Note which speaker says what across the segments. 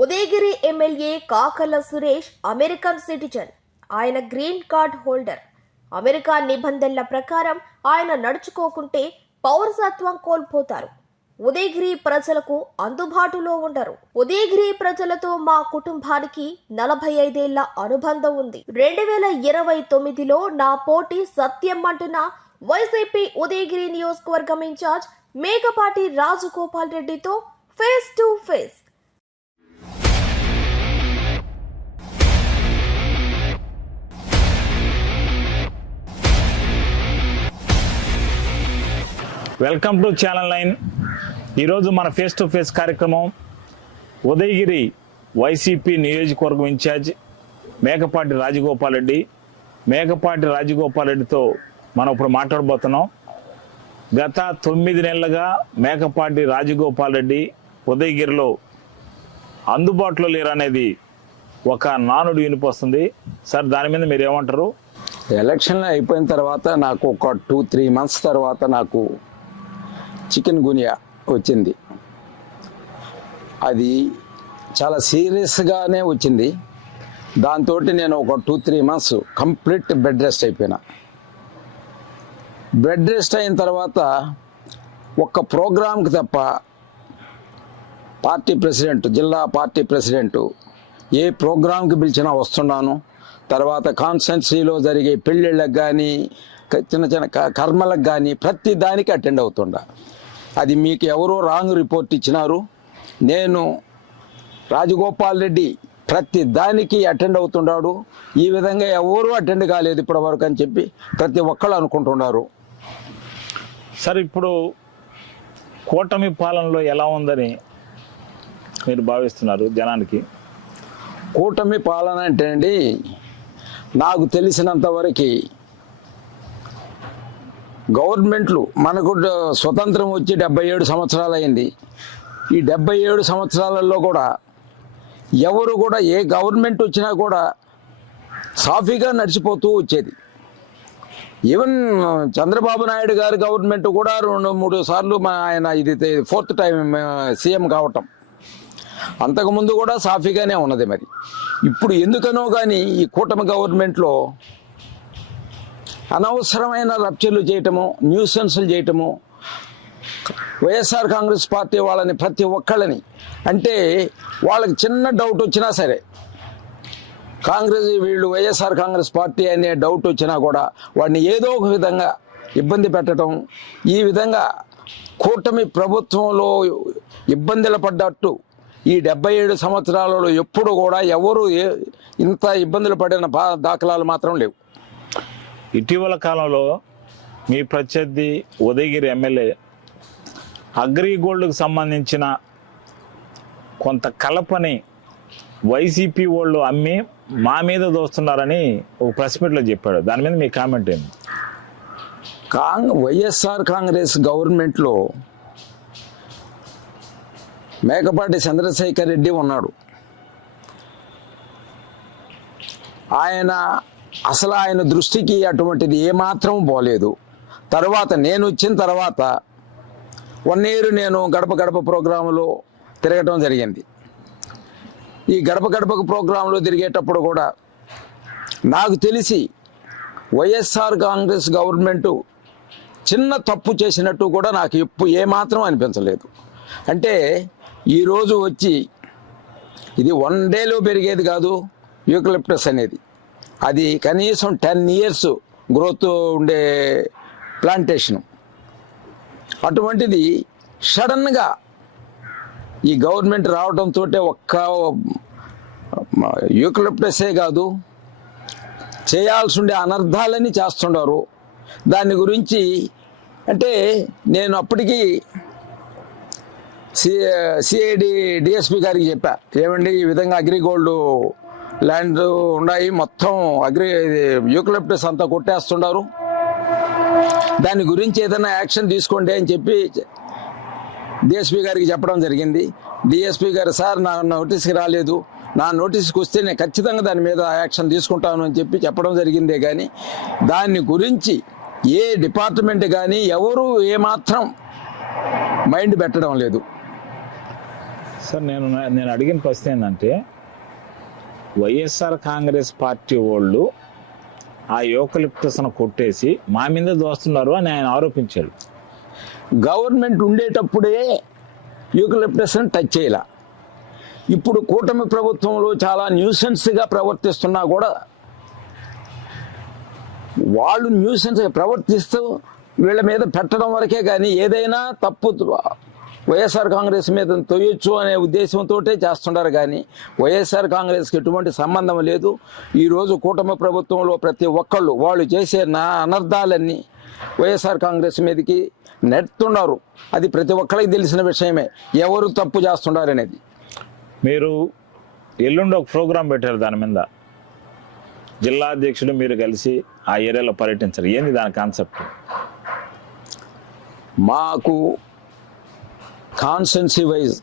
Speaker 1: Udayagiri MLA Kakala Suresh American citizen. ఆయన green card holder. America నిబంధనల ప్రకారం ఆయన నడుచుకోకుంటే పౌరసత్వం కోల్పోతారు. ఉదయగిరి ప్రజలకు అందుబాటులో ఉండరు. ఉదయగిరి ప్రజలతో మా కుటుంబానికి నలభై ఐదేళ్ళ అనుబంధం ఉంది. రెండు వేల ఇరవై తొమ్మిదిలో నా పోటీ సత్యం అంటున్న వైసీపీ ఉదయగిరి నియోజకవర్గం ఇన్ఛార్జ్ మేకపాటి రాజగోపాల్ రెడ్డితో face to face.
Speaker 2: Welcome to channel nine. ఈరోజు మన ఫేస్ టు ఫేస్ కార్యక్రమం ఉదయగిరి వైసీపీ నియోజకవర్గం ఇన్ఛార్జ్ మేకపాటి రాజగోపాల్ రెడ్డి. మేకపాటి రాజగోపాల్ రెడ్డితో మనం ఇప్పుడు మాట్లాడబోతున్నాం. గత తొమ్మిది నెలలుగా మేకపాటి రాజగోపాల్ రెడ్డి ఉదయగిరిలో అందుబాటులో లేరనేది ఒక నానుడు వినిపిస్తుంది సార్ దాని మీద మీరు ఏమంటారు
Speaker 3: ఎలక్షన్లు అయిపోయిన తర్వాత నాకు ఒక టూ త్రీ మంత్స్ తర్వాత నాకు చికెన్ గునియా వచ్చింది. అది చాలా సీరియస్గానే వచ్చింది. దాంతో నేను ఒక two three months complete bed rest అయిపోయినా. బెడ్ రెస్ట్ అయిన తర్వాత ఒక్క ప్రోగ్రాంకి తప్ప పార్టీ ప్రెసిడెంట్ జిల్లా పార్టీ ప్రెసిడెంట్ ఏ ప్రోగ్రాంకి పిలిచినా వస్తున్నాను. తర్వాత కాన్స్టెన్సీలో జరిగే పెళ్ళిళ్ళకి కానీ చిన్న చిన్న కర్మలకు కానీ ప్రతి దానికి అటెండ్ అవుతుండా. అది మీకు ఎవరో రాంగ్ రిపోర్ట్ ఇచ్చినారు. నేను రాజగోపాల్ రెడ్డి ప్రతి దానికి అటెండ్ అవుతున్నాడు ఈ విధంగా ఎవరూ అటెండ్ కాలేదు ఇప్పటివరకు అని చెప్పి ప్రతి ఒక్కళ్ళు అనుకుంటున్నారు.
Speaker 2: సార్ ఇప్పుడు కూటమి పాలనలో ఎలా ఉందని మీరు భావిస్తున్నారు జనానికి?
Speaker 3: కూటమి పాలన అంటే అండి నాకు తెలిసినంత వరకు గవర్నమెంట్లు మనకు స్వతంత్రం వచ్చి డెబ్బై ఏడు సంవత్సరాలు అయింది ఈ డెబ్బై ఏడు సంవత్సరాలలో కూడా ఎవరు కూడా ఏ గవర్నమెంట్ వచ్చినా కూడా సాఫీగా నడిచిపోతూ వచ్చేది. ఈవెన్ చంద్రబాబు నాయుడు గారి గవర్నమెంట్ కూడా రెండు మూడు సార్లు మా ఆయన ఇది ఫోర్త్ టైం సీఎం కావటం. అంతకుముందు కూడా సాఫీగానే ఉన్నది మరి. ఇప్పుడు ఎందుకనో కానీ ఈ కూటమి గవర్నమెంట్లో అనవసరమైన రప్చర్లు చేయటము న్యూసెన్స్లు చేయటము వైఎస్ఆర్ కాంగ్రెస్ పార్టీ వాళ్ళని ప్రతి ఒక్కళ్ళని. అంటే వాళ్ళకి చిన్న డౌట్ వచ్చినా సరే కాంగ్రెస్ వీళ్ళు వైఎస్ఆర్ కాంగ్రెస్ పార్టీ అనే డౌట్ వచ్చినా కూడా వాడిని ఏదో ఒక విధంగా ఇబ్బంది పెట్టడం ఈ విధంగా కూటమి ప్రభుత్వంలో ఇబ్బందులు పడ్డట్టు ఈ డెబ్బై ఏడు సంవత్సరాలలో ఎప్పుడు కూడా ఎవరు ఏ- ఇంత ఇబ్బందులు పడిన బా- దాఖలాలు మాత్రం లేవు.
Speaker 2: ఇటీవల కాలంలో మీ ప్రత్యర్థి ఉదయగిరి ఎమ్మెల్యే అగ్రిగోల్డ్కు సంబంధించిన కొంత కలపని వైసీపీ వాళ్ళు అమ్మి మా మీద దోస్తున్నారని ఒక ప్రెస్ మీట్లో చెప్పాడు. దాని మీద మీ కామెంట్ ఏంటి?
Speaker 3: కాంగ్ వైఎస్ఆర్ కాంగ్రెస్ గవర్నమెంట్లో మేకపాటి చంద్రశేఖర్ రెడ్డి ఉన్నాడు. ఆయన అసలు ఆయన దృష్టికి అటువంటిది ఏమాత్రం పోలేదు. తర్వాత నేను వచ్చిన తర్వాత వన్ ఇయర్ నేను గడప గడప ప్రోగ్రాంలో తిరగటం జరిగింది. ఈ గడప గడపకు ప్రోగ్రాంలో తిరిగేటప్పుడు కూడా నాకు తెలిసి వైఎస్ఆర్ కాంగ్రెస్ గవర్నమెంటు చిన్న తప్పు చేసినట్టు కూడా నాకు ఎప్పు ఏమాత్రం అనిపించలేదు. అంటే ఈరోజు వచ్చి ఇది వన్ డేలో పెరిగేది కాదు యూకలిప్టస్ అనేది. అది కనీసం టెన్ ఇయర్స్ గ్రోత్ ఉండే ప్లాంటేషను అటువంటిది సడన్గా ఈ గవర్నమెంట్ రావడంతో ఒక్క యూకలిప్టసే కాదు చేయాల్సి ఉండే అనర్థాలని చేస్తున్నారు దాని గురించి అంటే నేను అప్పటికీ సి సిఐడి డిఎస్పి గారికి చెప్పా. ఏమండి ఈ విధంగా అగ్రిగోల్డ్ ల్యాండ్ ఉన్నాయి. మొత్తం అగ్రి యూకలిప్టస్ అంతా కొట్టేస్తున్నారు దాని గురించి ఏదైనా యాక్షన్ తీసుకోండి అని చెప్పి డిఎస్పి గారికి చెప్పడం జరిగింది. డిఎస్పి గారు సార్ నా నోటీస్కి రాలేదు. నా నోటీస్కి వస్తే నేను ఖచ్చితంగా దాని మీద యాక్షన్ తీసుకుంటాను అని చెప్పి చెప్పడం జరిగిందే కానీ దాని గురించి ఏ డిపార్ట్మెంట్ కానీ ఎవరు ఏమాత్రం మైండ్ పెట్టడం లేదు.
Speaker 2: సార్ నేను నేను అడిగిన ప్రశ్న ఏంటంటే వైఎస్ఆర్ కాంగ్రెస్ పార్టీ వాళ్ళు ఆ యోకలిప్టస్ను కొట్టేసి మా మీద దోస్తున్నారు అని ఆయన ఆరోపించాడు
Speaker 3: గవర్నమెంట్ ఉండేటప్పుడే యూకలిప్టస్ని టచ్ చేయాల. ఇప్పుడు కూటమి ప్రభుత్వంలో చాలా న్యూసెన్స్గా ప్రవర్తిస్తున్నా కూడా వాళ్ళు న్యూసెన్స్గా ప్రవర్తిస్తూ వీళ్ళ మీద పెట్టడం వరకే కానీ ఏదైనా తప్పు వైఎస్ఆర్ కాంగ్రెస్ మీద తొయ్యొచ్చు అనే ఉద్దేశంతో చేస్తున్నారు కానీ వైఎస్ఆర్ కాంగ్రెస్కి ఎటువంటి సంబంధం లేదు. ఈరోజు కూటమి ప్రభుత్వంలో ప్రతి ఒక్కళ్ళు వాళ్ళు చేసే నా అనర్థాలన్నీ వైఎస్ఆర్ కాంగ్రెస్ మీదకి నెడుతున్నారు. అది ప్రతి ఒక్కరికి తెలిసిన విషయమే. ఎవరు తప్పు చేస్తున్నారు అనేది.
Speaker 2: మీరు ఎల్లుండి ఒక ప్రోగ్రాం పెట్టారు దాని మీద. జిల్లా అధ్యక్షుడు మీరు కలిసి ఆ ఏరియాలో పర్యటించారు. ఏంది దాని కాన్సెప్ట్?
Speaker 3: మాకు కాన్స్టెన్సీ వైజ్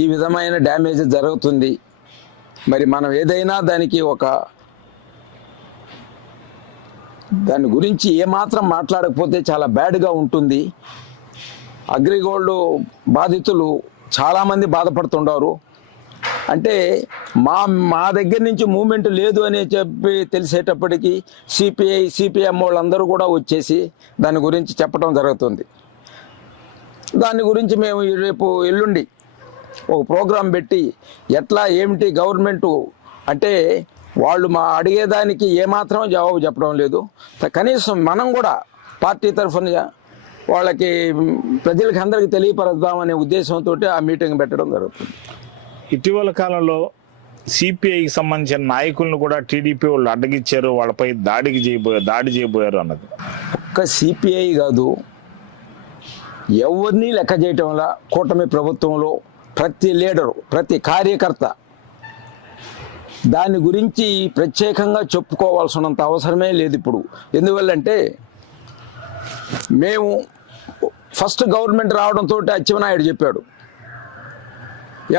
Speaker 3: ఈ విధమైన డ్యామేజ్ జరుగుతుంది. మరి మనం ఏదైనా దానికి ఒక దాని గురించి ఏమాత్రం మాట్లాడకపోతే చాలా బ్యాడ్గా ఉంటుంది. అగ్రిగోల్డ్ బాధితులు చాలామంది బాధపడుతుండారు. అంటే మా మా దగ్గర నుంచి మూమెంట్ లేదు అని చెప్పి తెలిసేటప్పటికి సిపిఐ సిపిఎం వాళ్ళందరూ కూడా వచ్చేసి దాని గురించి చెప్పడం జరుగుతుంది. దాని గురించి మేము రేపు ఎల్లుండి ఒక ప్రోగ్రాం పెట్టి ఎట్లా ఏమిటి గవర్నమెంటు అంటే వాళ్ళు మా అడిగేదానికి ఏమాత్రం జవాబు చెప్పడం లేదు. కనీసం మనం కూడా పార్టీ తరఫున వాళ్ళకి ప్రజలకి అందరికీ తెలియపరుద్దామనే ఉద్దేశంతో ఆ మీటింగ్ పెట్టడం జరుగుతుంది.
Speaker 2: ఇటీవల కాలంలో సిపిఐకి సంబంధించిన నాయకులను కూడా టీడీపీ వాళ్ళు అడ్డగిచ్చారు వాళ్ళపై దాడికి చేయబోయారు దాడి చేయబోయారు అన్నది.
Speaker 3: ఒక్క సిపిఐ కాదు ఎవరిని లెక్క చేయటం వల్ల కూటమి ప్రభుత్వంలో ప్రతి లీడరు ప్రతి కార్యకర్త దాని గురించి ప్రత్యేకంగా చెప్పుకోవాల్సినంత అవసరమే లేదు ఇప్పుడు. ఎందువల్లంటే మేము ఫస్ట్ గవర్నమెంట్ రావడంతో అచ్చెవనాయుడు చెప్పాడు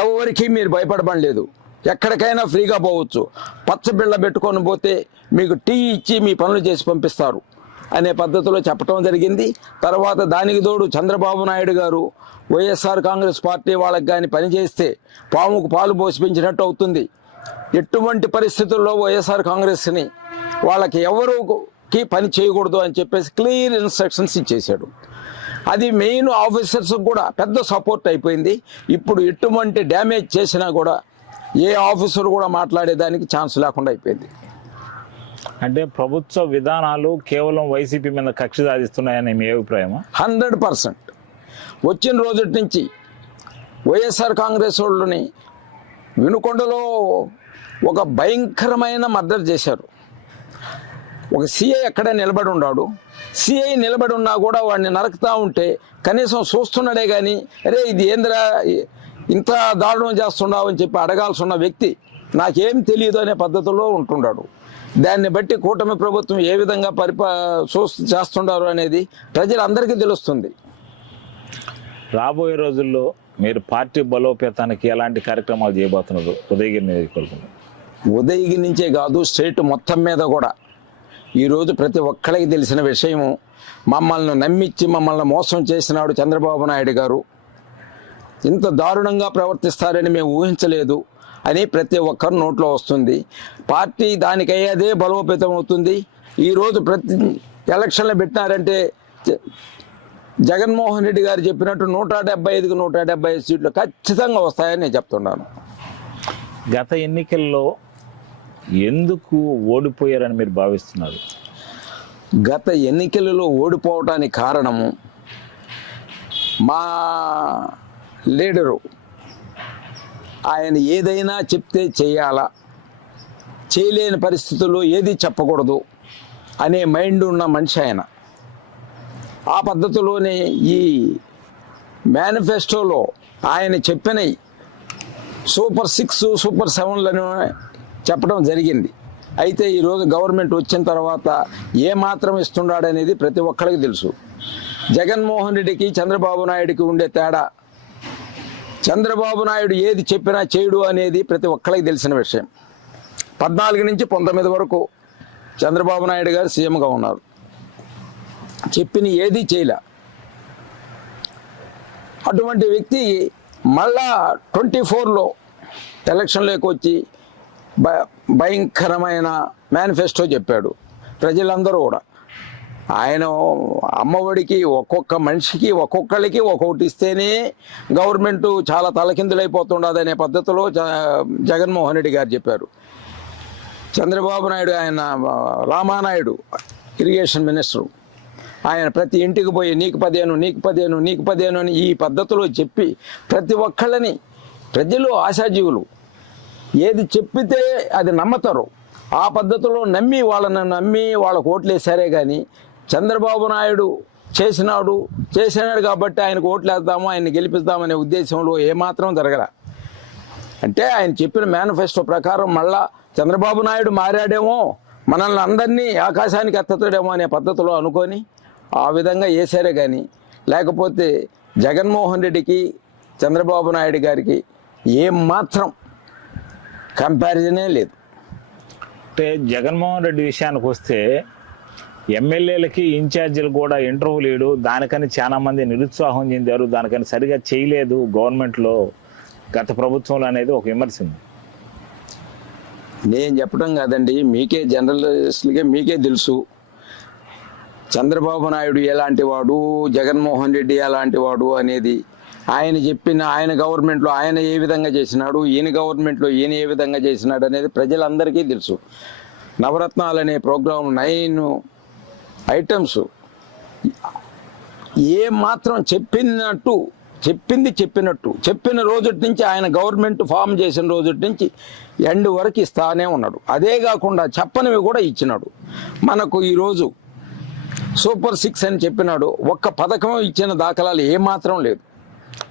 Speaker 3: ఎవరికి మీరు భయపడబడి లేదు. ఎక్కడికైనా ఫ్రీగా పోవచ్చు. పచ్చబిళ్ళ పెట్టుకొని పోతే మీకు టీ ఇచ్చి మీ పనులు చేసి పంపిస్తారు. అనే పద్ధతిలో చెప్పడం జరిగింది. తర్వాత దానికి తోడు చంద్రబాబు నాయుడు గారు వైఎస్ఆర్ కాంగ్రెస్ పార్టీ వాళ్ళకి కానీ పనిచేస్తే పాముకు పాలు పోసి పెంచినట్టు అవుతుంది. ఎటువంటి పరిస్థితుల్లో వైఎస్ఆర్ కాంగ్రెస్ని వాళ్ళకి ఎవరికి పని చేయకూడదు అని చెప్పేసి క్లియర్ ఇన్స్ట్రక్షన్స్ ఇచ్చేశాడు. అది మెయిన్ ఆఫీసర్స్ కూడా పెద్ద సపోర్ట్ అయిపోయింది. ఇప్పుడు ఎటువంటి డ్యామేజ్ చేసినా కూడా ఏ ఆఫీసర్ కూడా మాట్లాడేదానికి ఛాన్స్ లేకుండా అయిపోయింది.
Speaker 2: అంటే ప్రభుత్వ విధానాలు కేవలం వైసీపీ మీద కక్ష సాధిస్తున్నాయని మీ అభిప్రాయమా?
Speaker 3: Hundred percent. వచ్చిన రోజు నుంచి వైఎస్ఆర్ కాంగ్రెస్ వాళ్ళని వినుకొండలో ఒక భయంకరమైన మర్డర్ చేశారు. ఒక సీఐ అక్కడే నిలబడి ఉన్నాడు. సీఐ నిలబడి ఉన్నా కూడా వాడిని నరకుతా ఉంటే కనీసం చూస్తున్నాడే కానీ అరే ఇది ఏందిరా? ఇంత దారుణం చేస్తున్నావు అని చెప్పి అడగాల్సి ఉన్న వ్యక్తి నాకేం తెలియదు అనే పద్ధతిలో ఉంటున్నాడు. దాన్ని బట్టి కూటమి ప్రభుత్వం ఏ విధంగా పరిపా చూ చేస్తున్నారు అనేది ప్రజలందరికీ తెలుస్తుంది.
Speaker 2: రాబోయే రోజుల్లో మీరు పార్టీ బలోపేతానికి ఎలాంటి కార్యక్రమాలు చేయబోతున్నారు? ఉదయగిరి నియోజకవర్గంలో.
Speaker 3: ఉదయగిరి నుంచే కాదు స్టేట్ మొత్తం మీద కూడా. ఈరోజు ప్రతి ఒక్కరికి తెలిసిన విషయము మమ్మల్ని నమ్మించి మమ్మల్ని మోసం చేసినాడు చంద్రబాబు నాయుడు గారు. ఇంత దారుణంగా ప్రవర్తిస్తారని మేము ఊహించలేదు. అని ప్రతి ఒక్కరు నోట్లో వస్తుంది. పార్టీ దానికి అయ్యేదే బలోపేతం అవుతుంది. ఈరోజు ప్రతి ఎలక్షన్లు పెట్టినారంటే జగన్మోహన్ రెడ్డి గారు చెప్పినట్టు నూట డెబ్బై ఐదుకు నూట డెబ్బై ఐదు సీట్లు ఖచ్చితంగా వస్తాయని నేను చెప్తున్నాను.
Speaker 2: గత ఎన్నికల్లో ఎందుకు ఓడిపోయారని మీరు భావిస్తున్నారు?
Speaker 3: గత ఎన్నికలలో ఓడిపోవటానికి కారణము మా లీడరు ఆయన ఏదైనా చెప్తే చేయాలా? చేయలేని పరిస్థితుల్లో ఏది చెప్పకూడదు అనే మైండ్ ఉన్న మనిషి ఆయన. ఆ పద్ధతిలోనే ఈ మేనిఫెస్టోలో ఆయన చెప్పినవి సూపర్ సిక్స్ సూపర్ సెవెన్లను చెప్పడం జరిగింది. అయితే ఈరోజు గవర్నమెంట్ వచ్చిన తర్వాత ఏ మాత్రం ఇస్తున్నాడనేది ప్రతి ఒక్కరికి తెలుసు. జగన్మోహన్ రెడ్డికి చంద్రబాబు నాయుడికి ఉండే తేడా చంద్రబాబు నాయుడు ఏది చెప్పినా చేయడు అనేది ప్రతి ఒక్కరికి తెలిసిన విషయం. పద్నాలుగు నుంచి పంతొమ్మిది వరకు చంద్రబాబు నాయుడు గారు సీఎంగా ఉన్నారు. చెప్పిన ఏది చేయలే. అటువంటి వ్యక్తి మళ్ళా ట్వంటీ ఫోర్లో ఎలక్షన్లోకి వచ్చి భయంకరమైన మేనిఫెస్టో చెప్పాడు. ప్రజలందరూ కూడా. ఆయన అమ్మఒడికి ఒక్కొక్క మనిషికి ఒక్కొక్కరికి ఒక్కొక్కటి ఇస్తేనే గవర్నమెంట్ చాలా తలకిందులైపోతుండదు అనే పద్ధతిలో జ జగన్మోహన్ రెడ్డి గారు చెప్పారు. చంద్రబాబు నాయుడు ఆయన రామానాయుడు ఇరిగేషన్ మినిస్టరు ఆయన ప్రతి ఇంటికి పోయి నీకు పదేను నీకు పదేను నీకు పదేను అని ఈ పద్ధతిలో చెప్పి ప్రతి ఒక్కళ్ళని ప్రజలు ఆశాజీవులు ఏది చెప్పితే అది నమ్మతారు. ఆ పద్ధతిలో నమ్మి వాళ్ళని నమ్మి వాళ్ళకు ఓట్లు వేసారే కానీ చంద్రబాబు నాయుడు చేసినాడు చేసినాడు కాబట్టి ఆయనకు ఓట్లు వేద్దాము ఆయన్ని గెలిపిద్దామనే ఉద్దేశంలో ఏమాత్రం జరగల. అంటే ఆయన చెప్పిన మేనిఫెస్టో ప్రకారం మళ్ళా చంద్రబాబు నాయుడు మారాడేమో మనల్ని అందరినీ ఆకాశానికి ఎత్తతాడేమో అనే పద్ధతిలో అనుకొని ఆ విధంగా వేసారే కానీ లేకపోతే జగన్మోహన్ రెడ్డికి చంద్రబాబు నాయుడు గారికి ఏం మాత్రం కంపారిజనే లేదు.
Speaker 2: అంటే జగన్మోహన్ రెడ్డి విషయానికి వస్తే ఎమ్మెల్యేలకి ఇన్ఛార్జీలు కూడా ఇంటర్వ్యూ లేడు. దానికని చాలా మంది నిరుత్సాహం చెందారు. దానికని సరిగా చేయలేదు గవర్నమెంట్లో గత ప్రభుత్వంలో అనేది ఒక విమర్శ.
Speaker 3: నేను చెప్పడం కాదండి మీకే జర్నలిస్టులకే మీకే తెలుసు. చంద్రబాబు నాయుడు ఎలాంటి వాడు జగన్మోహన్ రెడ్డి ఎలాంటి వాడు అనేది ఆయన చెప్పిన ఆయన గవర్నమెంట్లో ఆయన ఏ విధంగా చేసినాడు ఈయన గవర్నమెంట్లో ఈయన ఏ విధంగా చేసినాడు అనేది ప్రజలందరికీ తెలుసు. నవరత్నాలు అనే ప్రోగ్రాం నైన్ ఐటమ్స్. ఏ మాత్రం చెప్పినట్టు చెప్పింది చెప్పినట్టు చెప్పిన రోజు నుంచి ఆయన గవర్నమెంట్ ఫామ్ చేసిన రోజు నుంచి ఎండ్ వరకు ఇస్తానే ఉన్నాడు. అదే కాకుండా చెప్పనివి కూడా ఇచ్చినాడు. మనకు ఈరోజు సూపర్ సిక్స్ అని చెప్పినాడు. ఒక్క పథకం ఇచ్చిన దాఖలాలు ఏమాత్రం లేదు.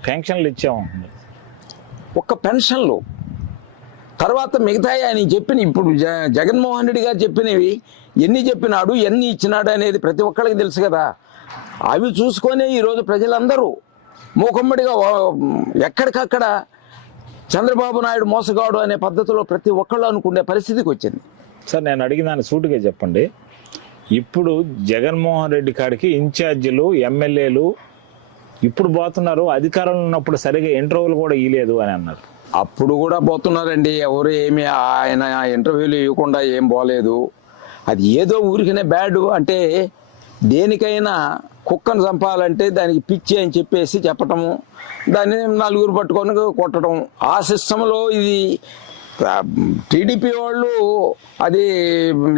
Speaker 2: పెన్షన్లు ఇచ్చాము.
Speaker 3: ఒక్క పెన్షన్లు. తర్వాత మిగతా ఆయన చెప్పిన ఇప్పుడు జ జగన్మోహన్ రెడ్డి గారు చెప్పినవి ఎన్ని చెప్పినాడు ఎన్ని ఇచ్చినాడు అనేది ప్రతి ఒక్కరికి తెలుసు కదా. అవి చూసుకొనే ఈరోజు ప్రజలందరూ మూకమ్మడిగా ఎక్కడికక్కడ చంద్రబాబు నాయుడు మోసగాడు అనే పద్ధతిలో ప్రతి ఒక్కళ్ళు అనుకునే పరిస్థితికి వచ్చింది.
Speaker 2: సార్ నేను అడిగిన సూటిగా చెప్పండి. ఇప్పుడు జగన్మోహన్ రెడ్డి కాడికి ఇన్ఛార్జీలు ఎమ్మెల్యేలు ఇప్పుడు పోతున్నారు అధికారంలో ఉన్నప్పుడు సరిగా ఇంటర్వ్యూలు కూడా ఇయ్యలేదు అని అన్నారు.
Speaker 3: అప్పుడు కూడా పోతున్నారండి ఎవరు ఏమి ఆయన ఇంటర్వ్యూలు ఇవ్వకుండా ఏం పోలేదు. అది ఏదో ఊరికనే బ్యాడ్ అంటే దేనికైనా కుక్కను చంపాలంటే దానికి పిచ్చి అని చెప్పేసి చెప్పటము దాన్ని నలుగురు పట్టుకొని కొట్టడం ఆ సిస్టంలో ఇది టీడీపీ వాళ్ళు అది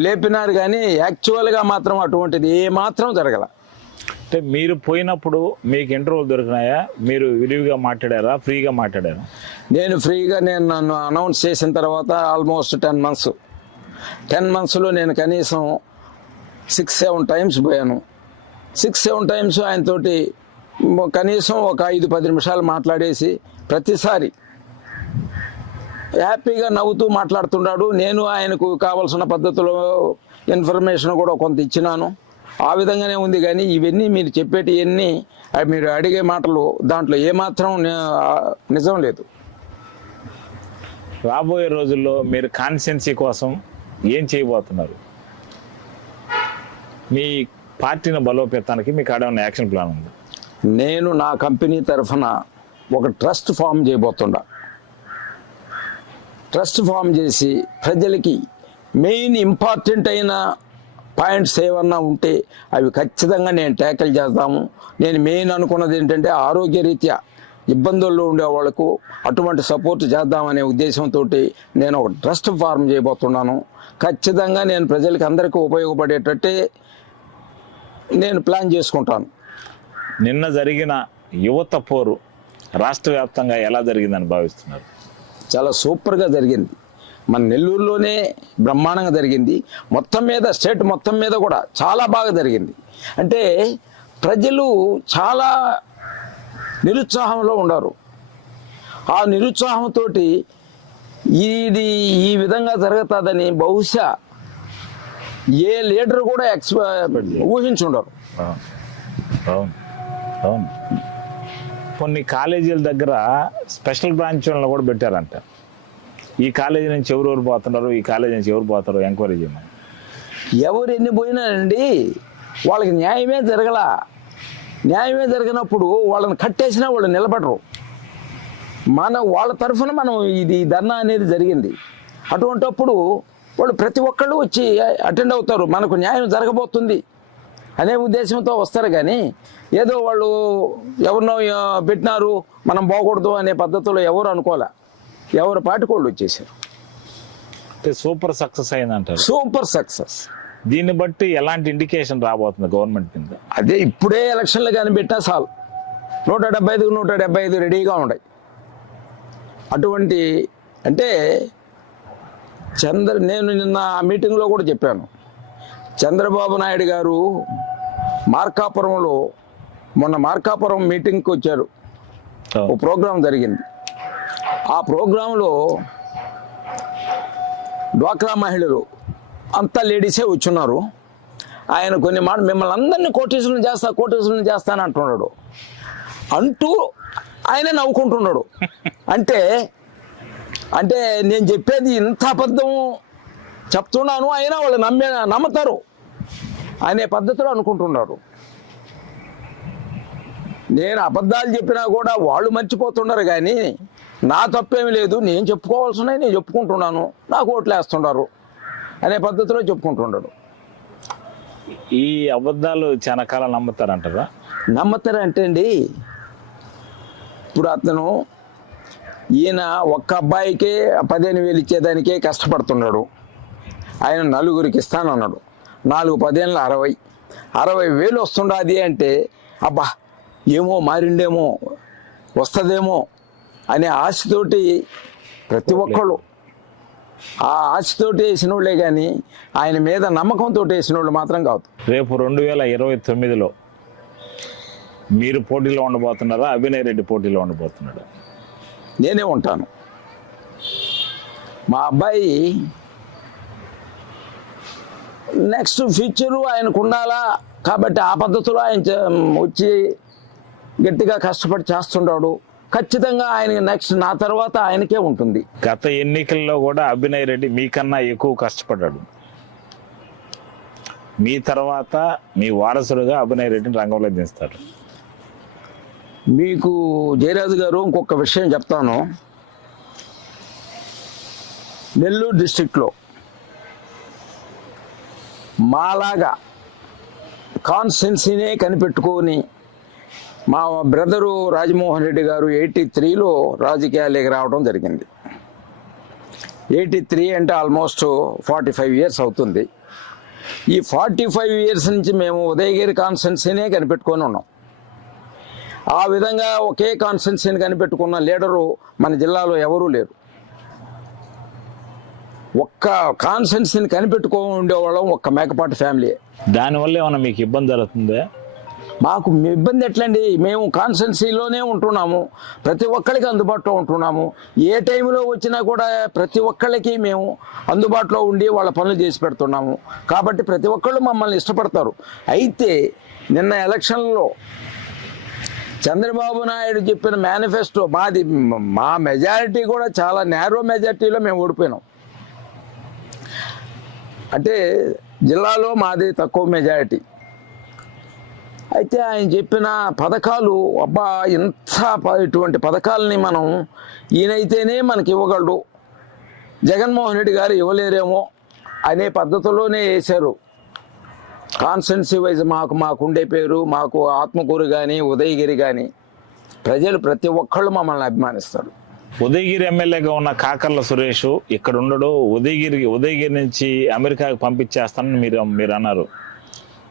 Speaker 3: లేపినారు కానీ యాక్చువల్గా మాత్రం అటువంటిది ఏ మాత్రం జరగల.
Speaker 2: అంటే మీరు పోయినప్పుడు మీకు ఇంటర్వ్యూలు దొరికినాయా? మీరు విరివిగా మాట్లాడారా? ఫ్రీగా మాట్లాడారా?
Speaker 3: నేను ఫ్రీగా నేను నన్ను అనౌన్స్ చేసిన తర్వాత ఆల్మోస్ట్ టెన్ మంత్స్ టెన్ మంత్స్లో నేను కనీసం సిక్స్ సెవెన్ టైమ్స్ పోయాను. సిక్స్ సెవెన్ టైమ్స్ ఆయనతోటి కనీసం ఒక ఐదు పది నిమిషాలు మాట్లాడేసి ప్రతిసారి హ్యాపీగా నవ్వుతూ మాట్లాడుతున్నాడు నేను ఆయనకు కావలసిన పద్ధతిలో ఇన్ఫర్మేషన్ కూడా కొంత ఇచ్చినాను. ఆ విధంగానే ఉంది కానీ ఇవన్నీ మీరు చెప్పేటివన్నీ అవి మీరు అడిగే మాటలు దాంట్లో ఏమాత్రం నిజం లేదు.
Speaker 2: రాబోయే రోజుల్లో మీరు కాన్స్టిట్యున్సీ కోసం ఏం చేయబోతున్నారు? మీ పార్టీని బలోపేతానికి మీకు ఆడ ఉన్న యాక్షన్ ప్లాన్ ఉంది?
Speaker 3: నేను నా కంపెనీ తరఫున ఒక ట్రస్ట్ ఫామ్ చేయబోతుండా. ట్రస్ట్ ఫామ్ చేసి ప్రజలకి మెయిన్ ఇంపార్టెంట్ అయిన పాయింట్స్ ఏమన్నా ఉంటే అవి ఖచ్చితంగా నేను ట్యాకిల్ చేస్తాము. నేను మెయిన్ అనుకున్నది ఏంటంటే ఆరోగ్యరీత్యా ఇబ్బందుల్లో ఉండే వాళ్ళకు అటువంటి సపోర్ట్ చేద్దామనే ఉద్దేశంతో నేను ఒక ట్రస్ట్ ఫార్మ్ చేయబోతున్నాను. ఖచ్చితంగా నేను ప్రజలకి అందరికీ ఉపయోగపడేటట్టే నేను ప్లాన్ చేసుకుంటాను.
Speaker 2: నిన్న జరిగిన యువత పోరు రాష్ట్ర వ్యాప్తంగా ఎలా జరిగిందని భావిస్తున్నారు?
Speaker 3: చాలా సూపర్గా జరిగింది. మన నెల్లూరులోనే బ్రహ్మాండంగా జరిగింది. మొత్తం మీద స్టేట్ మొత్తం మీద కూడా చాలా బాగా జరిగింది. అంటే ప్రజలు చాలా నిరుత్సాహంలో ఉన్నారు ఆ నిరుత్సాహంతో ఇది ఈ విధంగా జరుగుతుందని బహుశా ఏ లీడర్ కూడా ఎక్స్పె ఊహించుండరు.
Speaker 2: కొన్ని కాలేజీల దగ్గర స్పెషల్ బ్రాంచ్ వాళ్ళని కూడా పెట్టారంట. ఈ కాలేజీ నుంచి ఎవరెవరు పోతున్నారు? ఈ కాలేజీ నుంచి ఎవరు పోతారు? ఎంక్వైరీ చేయమని.
Speaker 3: ఎవరు ఎన్ని పోయినానండి వాళ్ళకి న్యాయమే జరగల. న్యాయమే జరిగినప్పుడు వాళ్ళని కట్టేసినా వాళ్ళు నిలబడరు. మన వాళ్ళ తరఫున మనం ఇది ధర్నా అనేది జరిగింది. అటువంటప్పుడు వాళ్ళు ప్రతి ఒక్కళ్ళు వచ్చి అటెండ్ అవుతారు. మనకు న్యాయం జరగబోతుంది అనే ఉద్దేశంతో వస్తారు కానీ ఏదో వాళ్ళు ఎవరినో పెట్టినారు మనం పోకూడదు అనే పద్ధతిలో ఎవరు అనుకోలే ఎవరి పాటికోళ్ళు వచ్చేసారు.
Speaker 2: Super success అయిందంటారు.
Speaker 3: Super success.
Speaker 2: దీన్ని బట్టి ఎలాంటి ఇండికేషన్ రాబోతుంది గవర్నమెంట్ కింద?
Speaker 3: అదే ఇప్పుడే ఎలక్షన్లు కానీ పెట్టినా చాలు. నూట డెబ్బై ఐదుకు నూట డెబ్బై ఐదు రెడీగా ఉన్నాయి. అటువంటి అంటే చంద్ర నేను నిన్న ఆ మీటింగ్లో కూడా చెప్పాను. చంద్రబాబు నాయుడు గారు మార్కాపురంలో మొన్న మార్కాపురం మీటింగ్కి వచ్చారు. ఓ ప్రోగ్రాం జరిగింది. ఆ ప్రోగ్రాంలో డ్వాక్రా మహిళలు అంతా లేడీసే వచ్చున్నారు ఆయన కొన్ని మాట మిమ్మల్ని అందరినీ కోటేశ్వరుని చేస్తా కోటేశ్వరుని చేస్తాను అంటున్నాడు. అంటూ ఆయన నవ్వుకుంటున్నాడు. అంటే అంటే నేను చెప్పేది ఇంత అబద్ధం చెప్తున్నాను అయినా వాళ్ళు నమ్మే నమ్ముతారు అనే పద్ధతిలో అనుకుంటున్నారు నేను అబద్ధాలు చెప్పినా కూడా వాళ్ళు మర్చిపోతున్నారు కానీ నా తప్పేమి లేదు నేను చెప్పుకోవాల్సినవి నేను చెప్పుకుంటున్నాను నాకు ఓట్లు వేస్తున్నారు అనే పద్ధతిలో చెప్పుకుంటున్నాడు
Speaker 2: ఈ అబద్ధాలు చాలా కాలం నమ్ముతారంటారా?
Speaker 3: నమ్మతారంటే అండి ఇప్పుడు అతను ఈయన ఒక్క అబ్బాయికే పదిహేను వేలు ఇచ్చేదానికే కష్టపడుతున్నాడు. ఆయన నలుగురికి ఇస్తానన్నాడు. నాలుగు పదిహేనుల అరవై. అరవై వేలు వస్తుండది అంటే అబ్బా ఏమో మారిండేమో వస్తుందేమో అనే ఆశతోటి ప్రతి ఒక్కళ్ళు ఆ ఆశతోటి వేసిన వాళ్ళే కానీ ఆయన మీద నమ్మకంతో వేసిన వాళ్ళు మాత్రం కాదు.
Speaker 2: రేపు రెండు వేల ఇరవై తొమ్మిదిలో మీరు పోటీలో ఉండబోతున్నారా? అభినయ్ రెడ్డి పోటీలో ఉండబోతున్నాడు?
Speaker 3: నేనే ఉంటాను. మా అబ్బాయి నెక్స్ట్ ఫ్యూచరు ఆయనకు ఉండాలా కాబట్టి ఆ పద్ధతిలో ఆయన వచ్చి గట్టిగా కష్టపడి చేస్తుంటాడు. ఖచ్చితంగా ఆయన నెక్స్ట్ నా తర్వాత ఆయనకే ఉంటుంది.
Speaker 2: గత ఎన్నికల్లో కూడా అభినయ్ రెడ్డి మీకన్నా ఎక్కువ కష్టపడ్డాడు. మీ తర్వాత మీ వారసుడుగా అభినయ్ రెడ్డిని రంగంలో దించుతారు
Speaker 3: మీకు జయరాజు గారు ఇంకొక విషయం చెప్తాను. నెల్లూరు డిస్టిక్లో మాలాగా కాన్స్టెన్సీనే కనిపెట్టుకొని మా బ్రదరు రాజమోహన్ రెడ్డి గారు ఎయిటీ త్రీలో రాజకీయాల్లోకి రావడం జరిగింది. ఎయిటీ త్రీ అంటే ఆల్మోస్ట్ ఫార్టీ ఫైవ్ ఇయర్స్ అవుతుంది. ఈ ఫార్టీ ఫైవ్ ఇయర్స్ నుంచి మేము ఉదయగిరి కాన్స్టెన్సీనే కనిపెట్టుకొని ఉన్నాం. ఆ విధంగా ఒకే కాన్స్టెన్సీని కనిపెట్టుకున్న లీడరు మన జిల్లాలో ఎవరూ లేరు. ఒక్క కాన్స్టెన్సీని కనిపెట్టుకో ఉండేవాళ్ళం ఒక్క మేకపాటి ఫ్యామిలీ
Speaker 2: దానివల్ల ఏమైనా మీకు ఇబ్బంది జరుగుతుందా?
Speaker 3: మాకు ఇబ్బంది ఎట్లండి? మేము కాన్స్టెన్సీలోనే ఉంటున్నాము. ప్రతి ఒక్కరికి అందుబాటులో ఉంటున్నాము. ఏ టైంలో వచ్చినా కూడా ప్రతి ఒక్కళ్ళకి మేము అందుబాటులో ఉండి వాళ్ళ పనులు చేసి పెడుతున్నాము. కాబట్టి ప్రతి ఒక్కళ్ళు మమ్మల్ని ఇష్టపడతారు. అయితే నిన్న ఎలక్షన్లో చంద్రబాబు నాయుడు చెప్పిన మేనిఫెస్టో మాది మా మెజారిటీ కూడా చాలా నేరో మెజారిటీలో మేము ఓడిపోయినాం. అంటే జిల్లాలో మాది తక్కువ మెజారిటీ అయితే ఆయన చెప్పిన పథకాలు అబ్బా ఇంత ఇటువంటి పథకాలని మనం ఈయనైతేనే మనకి ఇవ్వగలడు. జగన్మోహన్ రెడ్డి గారు ఇవ్వలేరేమో అనే పద్ధతిలోనే వేశారు. కాన్స్టెన్సీ వైజ్ మాకు మాకు ఉండే పేరు మాకు ఆత్మకూరు కానీ ఉదయగిరి కానీ ప్రజలు ప్రతి ఒక్కళ్ళు మమ్మల్ని అభిమానిస్తారు.
Speaker 2: ఉదయగిరి ఎమ్మెల్యేగా ఉన్న కాకర్ల సురేష్ ఇక్కడ ఉండడు ఉదయగిరి ఉదయగిరి నుంచి అమెరికాకి పంపించేస్తానని మీరు మీరు అన్నారు.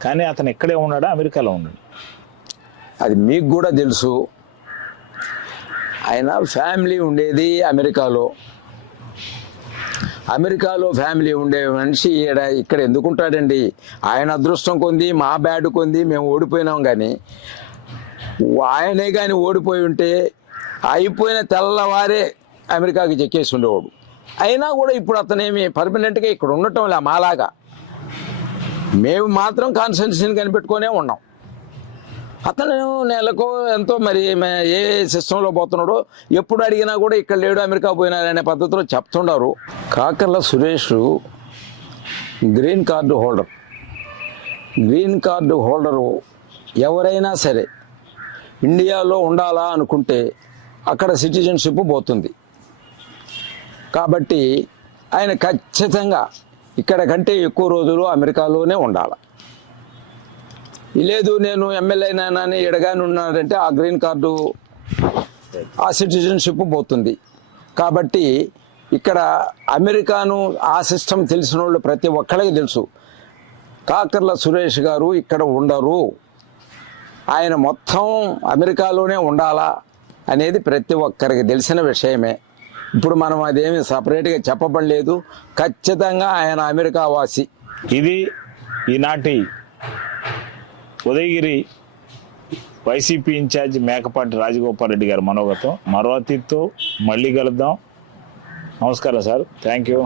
Speaker 2: కానీ అతను ఇక్కడే ఉన్నాడా అమెరికాలో ఉన్నాడు.
Speaker 3: అది మీకు కూడా తెలుసు. ఆయన ఫ్యామిలీ ఉండేది అమెరికాలో. అమెరికాలో ఫ్యామిలీ ఉండే మనిషి ఈడ ఇక్కడ ఎందుకు ఉంటాడండి ఆయన అదృష్టం కొంది మా బ్యాడ్ కొంది మేము ఓడిపోయినాం కానీ ఆయనే కానీ ఓడిపోయి ఉంటే అయిపోయిన తెల్లవారే అమెరికాకి చెక్కేసి ఉండేవాడు. అయినా కూడా ఇప్పుడు అతనేమి పర్మనెంట్గా ఇక్కడ ఉండటం లే మాలాగా. మేము మాత్రం కాన్స్టిట్యూషన్ కనిపెట్టుకునే ఉన్నాం. అతను నెలకు ఎంతో మరి మే- ఏ సిస్టంలో పోతున్నాడో ఎప్పుడు అడిగినా కూడా ఇక్కడ లేడు అమెరికా పోయినారనే పద్ధతిలో చెప్తుండారు. Kakarla Suresh green card holder. Green card holder ఎవరైనా సరే ఇండియాలో ఉండాలా అనుకుంటే అక్కడ సిటిజన్షిప్ పోతుంది. కాబట్టి ఆయన ఖచ్చితంగా ఇక్కడ కంటే ఎక్కువ రోజులు అమెరికాలోనే ఉండాలి. లేదు నేను ఎమ్మెల్యేనని ఎడగాని ఉన్నాడంటే ఆ గ్రీన్ కార్డు ఆ సిటిజన్షిప్ పోతుంది. కాబట్టి ఇక్కడ అమెరికాను ఆ సిస్టమ్ తెలిసిన వాళ్ళు ప్రతి ఒక్కరికి తెలుసు. కాకర్ల సురేష్ గారు ఇక్కడ ఉండరు. ఆయన మొత్తం అమెరికాలోనే ఉండాలా అనేది ప్రతి ఒక్కరికి తెలిసిన విషయమే. ఇప్పుడు మనం అదేమి సపరేట్గా చెప్పబడలేదు. ఖచ్చితంగా ఆయన అమెరికా వాసి.
Speaker 2: ఇది ఈనాటి ఉదయగిరి వైసీపీ ఇన్ఛార్జ్ మేకపాటి రాజగోపాల్ రెడ్డి గారి మనోగతం. మరో అతిథితో మళ్ళీ కలుద్దాం. నమస్కారం సార్. Thank you